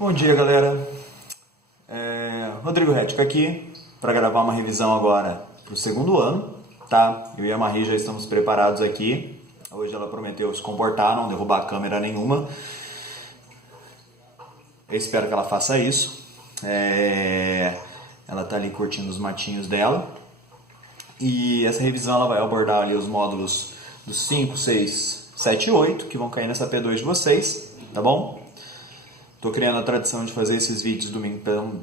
Bom dia, galera. Rodrigo Rettico aqui para gravar uma revisão agora para o segundo ano, tá? Eu e a Marie já estamos preparados aqui. Hoje ela prometeu se comportar, não derrubar a câmera nenhuma. Eu espero que ela faça isso. Ela tá ali curtindo os matinhos dela. E essa revisão ela vai abordar ali os módulos dos 5, 6, 7 e 8, que vão cair nessa P2 de vocês, tá bom? Estou criando a tradição de fazer esses vídeos domingo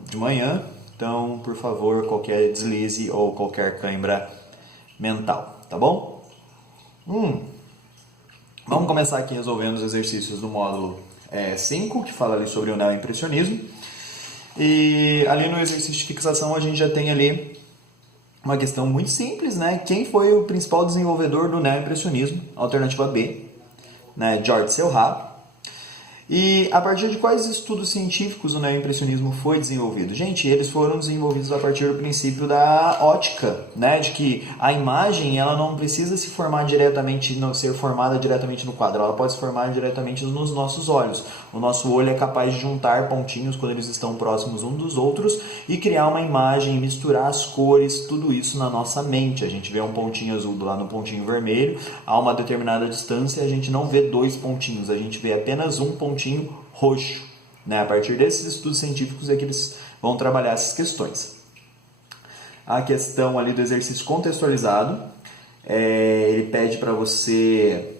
de manhã, então, por favor, qualquer deslize ou qualquer cãibra mental, tá bom? Vamos começar aqui resolvendo os exercícios do módulo 5, que fala ali sobre o neoimpressionismo. E ali no exercício de fixação a gente já tem ali uma questão muito simples, né? Quem foi o principal desenvolvedor do neoimpressionismo? Alternativa B, né? George Seurat. E a partir de quais estudos científicos o neoimpressionismo foi desenvolvido? Gente, eles foram desenvolvidos a partir do princípio da ótica, né? De que a imagem ela não precisa se formar diretamente, não ser formada diretamente no quadro, ela pode se formar diretamente nos nossos olhos. O nosso olho é capaz de juntar pontinhos quando eles estão próximos uns dos outros e criar uma imagem, misturar as cores, tudo isso na nossa mente. A gente vê um pontinho azul lá no pontinho vermelho, a uma determinada distância a gente não vê dois pontinhos, a gente vê apenas um pontinho roxo, né? A partir desses estudos científicos é que eles vão trabalhar essas questões. A questão ali do exercício contextualizado, ele pede para você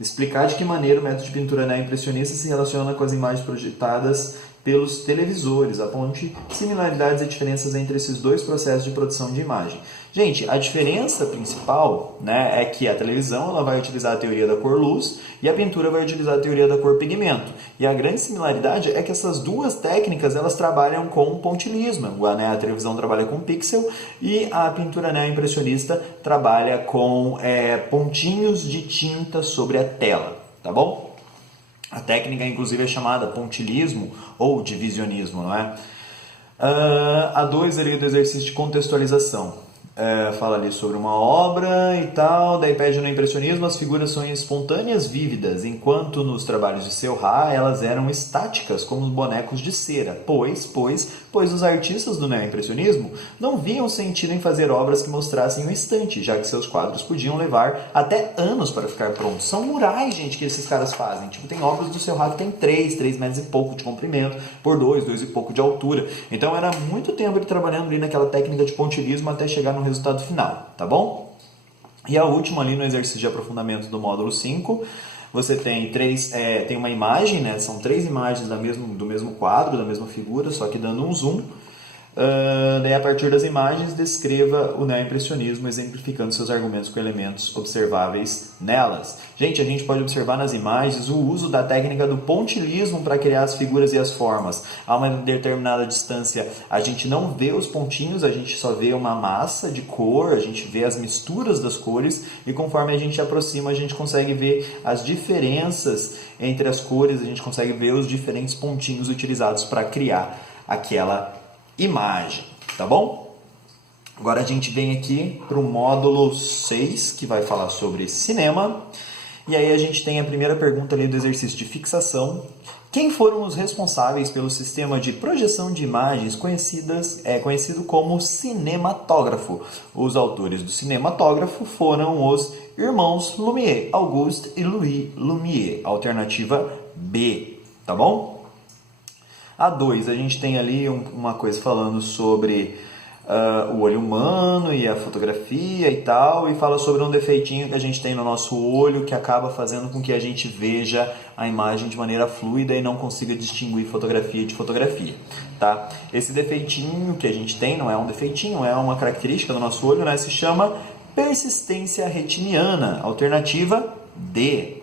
explicar de que maneira o método de pintura neoimpressionista se relaciona com as imagens projetadas pelos televisores, aponte similaridades e diferenças entre esses dois processos de produção de imagem. Gente, a diferença principal, né, é que a televisão ela vai utilizar a teoria da cor-luz e a pintura vai utilizar a teoria da cor-pigmento. E a grande similaridade é que essas duas técnicas elas trabalham com pontilhismo. Né? A televisão trabalha com pixel e a pintura neoimpressionista trabalha com pontinhos de tinta sobre a tela, tá bom? A técnica, inclusive, é chamada pontilhismo ou divisionismo, não é? A 2 ali do exercício de contextualização. Fala ali sobre uma obra e tal, daí pede no impressionismo as figuras são espontâneas, vívidas, enquanto nos trabalhos de Seurat elas eram estáticas, como os bonecos de cera, pois os artistas do neoimpressionismo não viam sentido em fazer obras que mostrassem o instante, já que seus quadros podiam levar até anos para ficar prontos. São murais, gente, que esses caras fazem. Tipo, tem obras do Seurat que tem 3 metros e pouco de comprimento, por 2 e pouco de altura. Então era muito tempo ele trabalhando ali naquela técnica de pontilhismo até chegar no resultado final, tá bom? E a última ali no exercício de aprofundamento do módulo 5, você tem tem uma imagem, né? São 3 imagens do mesmo quadro, da mesma figura, só que dando um zoom. Daí, a partir das imagens, descreva o neoimpressionismo, exemplificando seus argumentos com elementos observáveis nelas. Gente, a gente pode observar nas imagens o uso da técnica do pontilhismo para criar as figuras e as formas. A uma determinada distância, a gente não vê os pontinhos, a gente só vê uma massa de cor, a gente vê as misturas das cores e conforme a gente aproxima, a gente consegue ver as diferenças entre as cores, a gente consegue ver os diferentes pontinhos utilizados para criar aquela imagem, tá bom? Agora a gente vem aqui para o módulo 6, que vai falar sobre cinema. E aí a gente tem a primeira pergunta ali do exercício de fixação. Quem foram os responsáveis pelo sistema de projeção de imagens conhecido como cinematógrafo? Os autores do cinematógrafo foram os irmãos Lumière, Auguste e Louis Lumière, alternativa B, tá bom? A 2, a gente tem ali uma coisa falando sobre o olho humano e a fotografia e tal, e fala sobre um defeitinho que a gente tem no nosso olho que acaba fazendo com que a gente veja a imagem de maneira fluida e não consiga distinguir fotografia de fotografia, tá? Esse defeitinho que a gente tem, não é um defeitinho, é uma característica do nosso olho, né? Se chama persistência retiniana, alternativa D.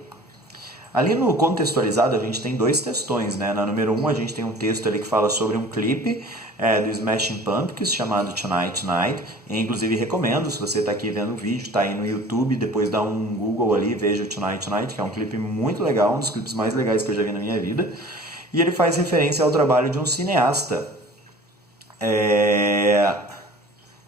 Ali no contextualizado a gente tem 2 textões, né? Na número 1 a gente tem um texto ali que fala sobre um clipe do Smashing Pumpkins chamado Tonight Tonight. E, inclusive recomendo, se você está aqui vendo o vídeo, está aí no YouTube, depois dá um Google ali, veja o Tonight Tonight, que é um clipe muito legal, um dos clipes mais legais que eu já vi na minha vida. E ele faz referência ao trabalho de um cineasta,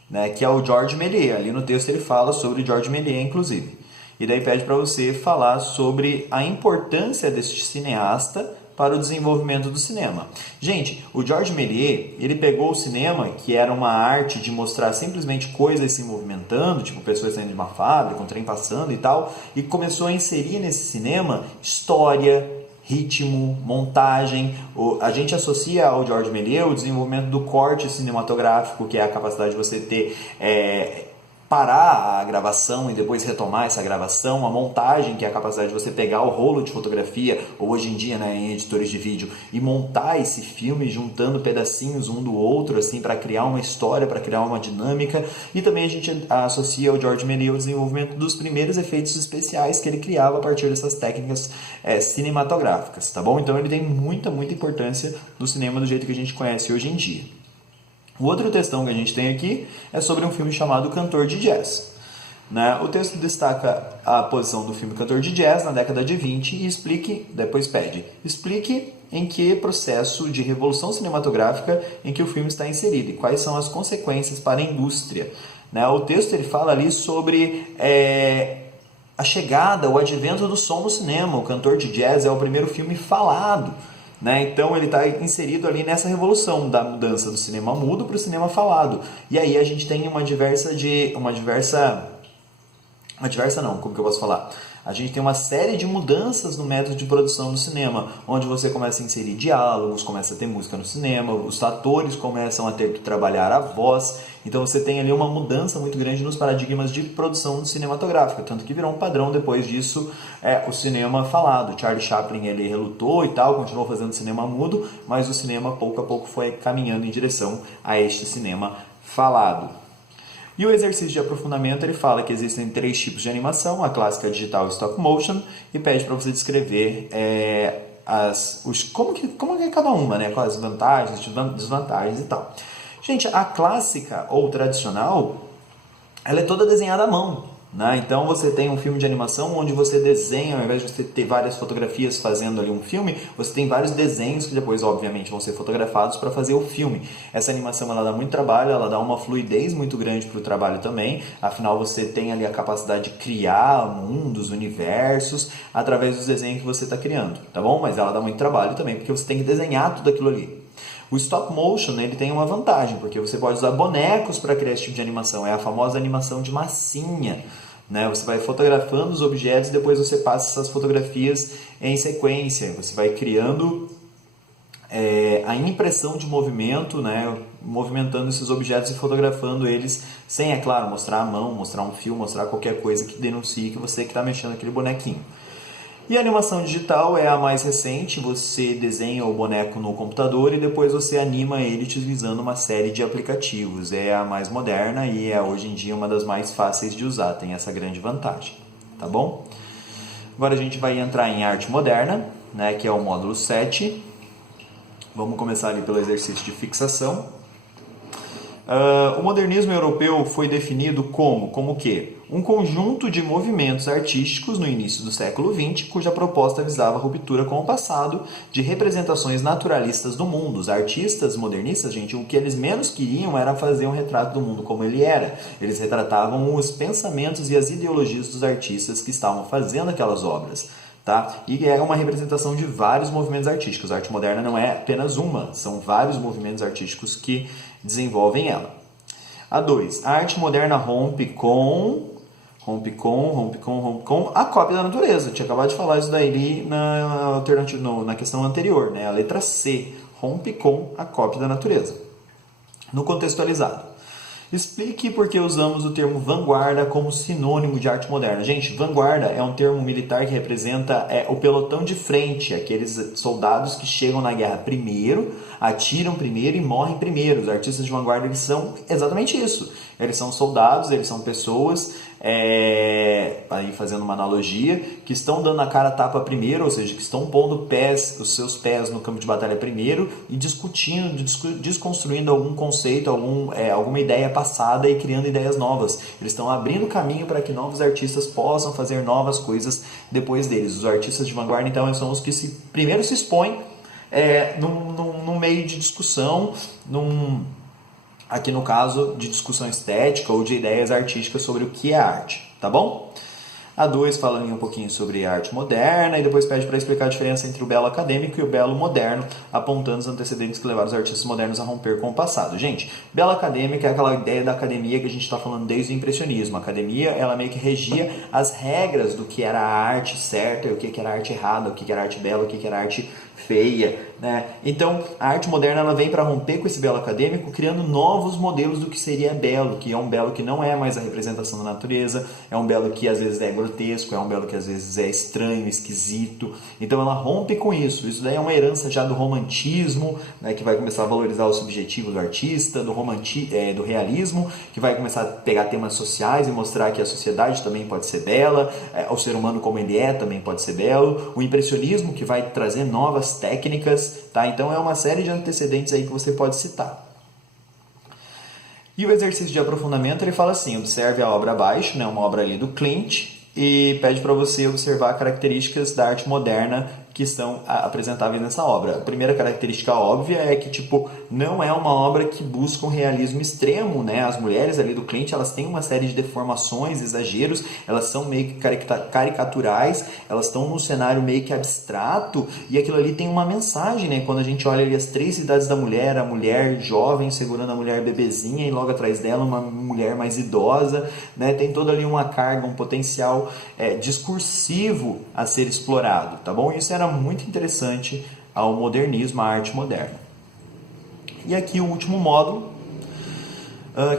né, que é o Georges Méliès. Ali no texto ele fala sobre Georges Méliès, inclusive. E daí pede para você falar sobre a importância deste cineasta para o desenvolvimento do cinema. Gente, o Georges Méliès, ele pegou o cinema, que era uma arte de mostrar simplesmente coisas se movimentando, tipo pessoas saindo de uma fábrica, um trem passando e tal, e começou a inserir nesse cinema história, ritmo, montagem. A gente associa ao Georges Méliès o desenvolvimento do corte cinematográfico, que é a capacidade de você ter parar a gravação e depois retomar essa gravação, a montagem, que é a capacidade de você pegar o rolo de fotografia, ou hoje em dia, né, em editores de vídeo, e montar esse filme juntando pedacinhos um do outro, assim, para criar uma história, para criar uma dinâmica. E também a gente associa ao Georges Méliès o desenvolvimento dos primeiros efeitos especiais que ele criava a partir dessas técnicas cinematográficas, tá bom? Então ele tem muita importância no cinema do jeito que a gente conhece hoje em dia. O outro textão que a gente tem aqui é sobre um filme chamado Cantor de Jazz. Né? O texto destaca a posição do filme Cantor de Jazz na década de 20 e explique em que processo de revolução cinematográfica em que o filme está inserido e quais são as consequências para a indústria. Né? O texto ele fala ali sobre a chegada, o advento do som no cinema. O Cantor de Jazz é o primeiro filme falado. Né? Então ele está inserido ali nessa revolução da mudança do cinema mudo para o cinema falado. E aí a gente tem a gente tem uma série de mudanças no método de produção do cinema, onde você começa a inserir diálogos, começa a ter música no cinema, os atores começam a ter que trabalhar a voz. Então você tem ali uma mudança muito grande nos paradigmas de produção cinematográfica, tanto que virou um padrão depois disso o cinema falado. Charlie Chaplin ele relutou e tal, continuou fazendo cinema mudo, mas o cinema pouco a pouco foi caminhando em direção a este cinema falado. E o exercício de aprofundamento ele fala que existem 3 tipos de animação, a clássica, digital e stop motion, e pede para você descrever como que é cada uma, né? Quais as vantagens, desvantagens e tal. Gente, a clássica ou tradicional, ela é toda desenhada à mão. Né? Então você tem um filme de animação onde você desenha, ao invés de você ter várias fotografias fazendo ali um filme, você tem vários desenhos que depois obviamente vão ser fotografados para fazer o filme. Essa animação ela dá muito trabalho, ela dá uma fluidez muito grande para o trabalho também, afinal você tem ali a capacidade de criar mundos, universos através dos desenhos que você está criando, tá bom? Mas ela dá muito trabalho também porque você tem que desenhar tudo aquilo ali. O stop motion ele tem uma vantagem, porque você pode usar bonecos para criar esse tipo de animação, é a famosa animação de massinha. Né? Você vai fotografando os objetos e depois você passa essas fotografias em sequência, você vai criando a impressão de movimento, né? Movimentando esses objetos e fotografando eles sem, é claro, mostrar a mão, mostrar um fio, mostrar qualquer coisa que denuncie que você que está mexendo naquele bonequinho. E a animação digital é a mais recente, você desenha o boneco no computador e depois você anima ele utilizando uma série de aplicativos. É a mais moderna e é hoje em dia uma das mais fáceis de usar, tem essa grande vantagem, tá bom? Agora a gente vai entrar em arte moderna, né, que é o módulo 7. Vamos começar ali pelo exercício de fixação. O modernismo europeu foi definido como o quê? Um conjunto de movimentos artísticos no início do século XX, cuja proposta visava a ruptura com o passado, de representações naturalistas do mundo. Os artistas modernistas, gente, o que eles menos queriam era fazer um retrato do mundo como ele era. Eles retratavam os pensamentos e as ideologias dos artistas que estavam fazendo aquelas obras. Tá? E é uma representação de vários movimentos artísticos. A arte moderna não é apenas uma, são vários movimentos artísticos que desenvolvem ela. A 2. A arte moderna rompe com a cópia da natureza. Eu tinha acabado de falar isso daí na questão anterior, né? A letra C, rompe com a cópia da natureza. No contextualizado. Explique por que usamos o termo vanguarda como sinônimo de arte moderna. Gente, vanguarda é um termo militar que representa o pelotão de frente, aqueles soldados que chegam na guerra primeiro, atiram primeiro e morrem primeiro. Os artistas de vanguarda eles são exatamente isso. Eles são soldados, eles são pessoas, aí fazendo uma analogia, que estão dando a cara a tapa primeiro, ou seja, que estão pondo os seus pés no campo de batalha primeiro e discutindo, desconstruindo algum conceito, alguma ideia passada e criando ideias novas. Eles estão abrindo caminho para que novos artistas possam fazer novas coisas depois deles. Os artistas de vanguarda, então, são os que primeiro se expõem num meio de discussão, aqui no caso de discussão estética ou de ideias artísticas sobre o que é arte, tá bom? A 2 fala ali um pouquinho sobre arte moderna e depois pede para explicar a diferença entre o belo acadêmico e o belo moderno, apontando os antecedentes que levaram os artistas modernos a romper com o passado. Gente, belo acadêmico é aquela ideia da academia que a gente está falando desde o impressionismo. A academia, ela meio que regia as regras do que era a arte certa e o que era a arte errada, o que era a arte bela, o que era a arte feia, né? Então, a arte moderna ela vem para romper com esse belo acadêmico, criando novos modelos do que seria belo, que é um belo que não é mais a representação da natureza, é um belo que às vezes é grotesco, é um belo que às vezes é estranho, esquisito. Então, ela rompe com isso. Isso daí é uma herança já do romantismo, né, que vai começar a valorizar o subjetivo do artista, do realismo, que vai começar a pegar temas sociais e mostrar que a sociedade também pode ser bela, o ser humano como ele é também pode ser belo. O impressionismo, que vai trazer novas técnicas, tá? Então é uma série de antecedentes aí que você pode citar. E o exercício de aprofundamento, ele fala assim, observe a obra abaixo, né, uma obra ali do Klimt, e pede para você observar características da arte moderna que estão apresentáveis nessa obra. A primeira característica óbvia é que, tipo, não é uma obra que busca um realismo extremo, né? As mulheres ali do Klimt, elas têm uma série de deformações, exageros, elas são meio que caricaturais, elas estão num cenário meio que abstrato, e aquilo ali tem uma mensagem, né? Quando a gente olha ali as 3 idades da mulher, a mulher jovem segurando a mulher bebezinha e logo atrás dela uma mulher mais idosa, né? Tem toda ali uma carga, um potencial discursivo a ser explorado, tá bom? Isso era muito interessante ao modernismo, à arte moderna. E aqui o último módulo,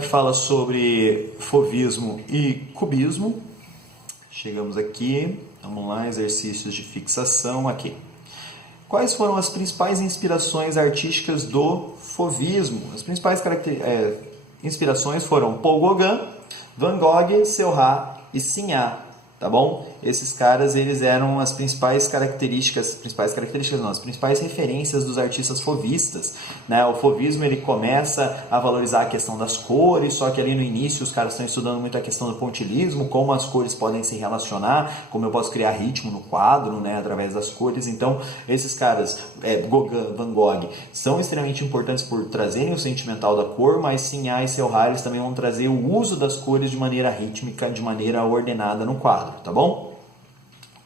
que fala sobre fauvismo e cubismo. Chegamos aqui, vamos lá, exercícios de fixação aqui. Quais foram as principais inspirações artísticas do fauvismo? As principais inspirações foram Paul Gauguin, Van Gogh, Seurat e Signac. Tá bom? Esses caras, eles eram as principais referências dos artistas fauvistas, né? O fauvismo, ele começa a valorizar a questão das cores, só que ali no início os caras estão estudando muito a questão do pontilhismo, como as cores podem se relacionar, como eu posso criar ritmo no quadro, né, através das cores. Então, esses caras, Gauguin, Van Gogh, são extremamente importantes por trazerem o sentimental da cor, mas Signac e Seurat, eles também vão trazer o uso das cores de maneira rítmica, de maneira ordenada no quadro, tá bom?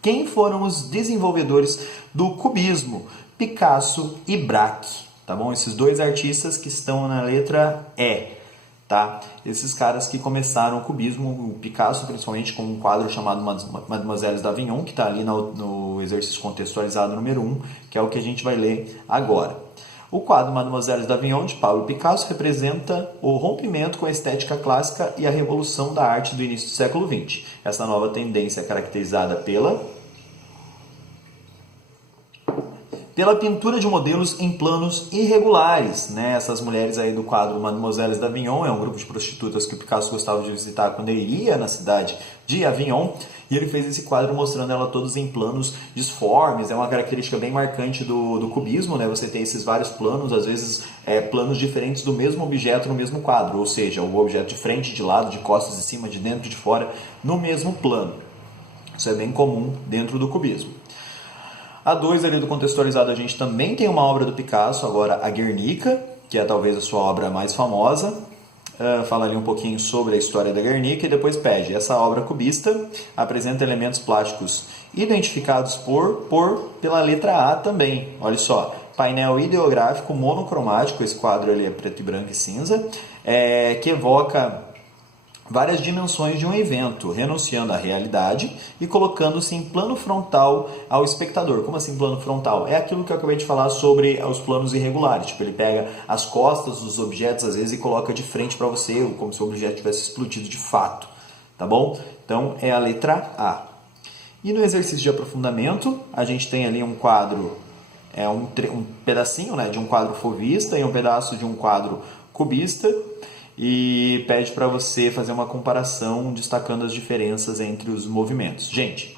Quem foram os desenvolvedores do cubismo? Picasso e Braque, tá bom? Esses 2 artistas que estão na letra E, tá? Esses caras que começaram o cubismo, o Picasso principalmente com um quadro chamado Mademoiselles d'Avignon, que está ali no exercício contextualizado número 1, que é o que a gente vai ler agora. O quadro Mademoiselles d'Avignon, de Pablo Picasso, representa o rompimento com a estética clássica e a revolução da arte do início do século XX. Essa nova tendência é caracterizada pela pintura de modelos em planos irregulares, né? Essas mulheres aí do quadro Mademoiselles d'Avignon é um grupo de prostitutas que o Picasso gostava de visitar quando ele ia na cidade de Avignon, e ele fez esse quadro mostrando ela todos em planos disformes. É uma característica bem marcante do cubismo, né? Você tem esses vários planos, às vezes planos diferentes do mesmo objeto no mesmo quadro, ou seja, o objeto de frente, de lado, de costas, de cima, de dentro, de fora, no mesmo plano. Isso é bem comum dentro do cubismo. A 2 ali do contextualizado, a gente também tem uma obra do Picasso, agora a Guernica, que é talvez a sua obra mais famosa. Fala ali um pouquinho sobre a história da Guernica e depois pede. Essa obra cubista apresenta elementos plásticos identificados pela letra A também. Olha só, painel ideográfico monocromático, esse quadro ali é preto e branco e cinza, que evoca várias dimensões de um evento, renunciando à realidade e colocando-se em plano frontal ao espectador. Como assim plano frontal? É aquilo que eu acabei de falar sobre os planos irregulares. Tipo, ele pega as costas dos objetos, às vezes, e coloca de frente para você, como se o objeto tivesse explodido de fato. Tá bom? Então, é a letra A. E no exercício de aprofundamento, a gente tem ali um quadro, um pedacinho, né, de um quadro fauvista e um pedaço de um quadro cubista, e pede para você fazer uma comparação destacando as diferenças entre os movimentos. Gente,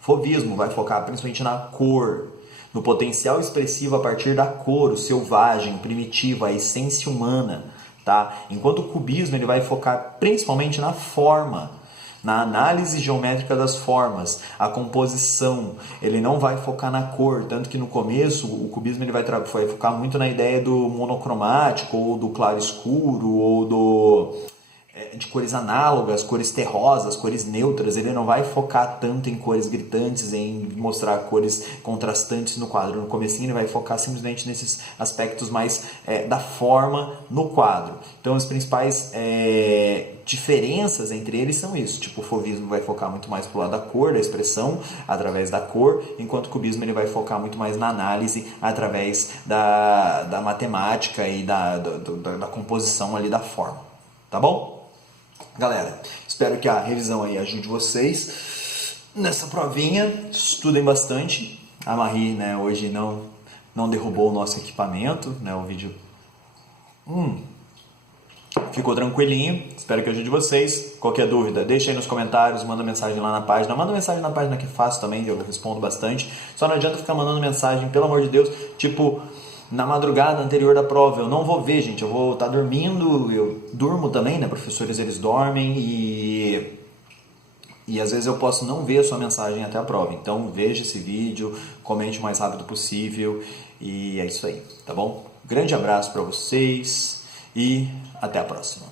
fauvismo vai focar principalmente na cor, no potencial expressivo a partir da cor, o selvagem, o primitivo, a essência humana, tá? Enquanto o cubismo ele vai focar principalmente na forma, na análise geométrica das formas, a composição. Ele não vai focar na cor, tanto que no começo o cubismo ele vai focar muito na ideia do monocromático, ou do claro escuro, ou do de cores análogas, cores terrosas, cores neutras. Ele não vai focar tanto em cores gritantes, em mostrar cores contrastantes no quadro. No comecinho ele vai focar simplesmente nesses aspectos mais da forma no quadro. Então as principais diferenças entre eles são isso. Tipo, o Fauvismo vai focar muito mais pro lado da cor, da expressão, através da cor, enquanto o Cubismo ele vai focar muito mais na análise, através da matemática e da composição ali da forma. Tá bom? Galera, espero que a revisão aí ajude vocês nessa provinha. Estudem bastante. A Marie, né, hoje não derrubou o nosso equipamento, né, o vídeo ficou tranquilinho. Espero que ajude vocês. Qualquer dúvida, deixa aí nos comentários, manda mensagem lá na página. Manda mensagem na página que é fácil também, eu respondo bastante. Só não adianta ficar mandando mensagem, pelo amor de Deus, tipo, na madrugada anterior da prova. Eu não vou ver, gente, eu vou estar dormindo, eu durmo também, né, professores eles dormem e às vezes eu posso não ver a sua mensagem até a prova. Então veja esse vídeo, comente o mais rápido possível e é isso aí, tá bom? Grande abraço para vocês e até a próxima.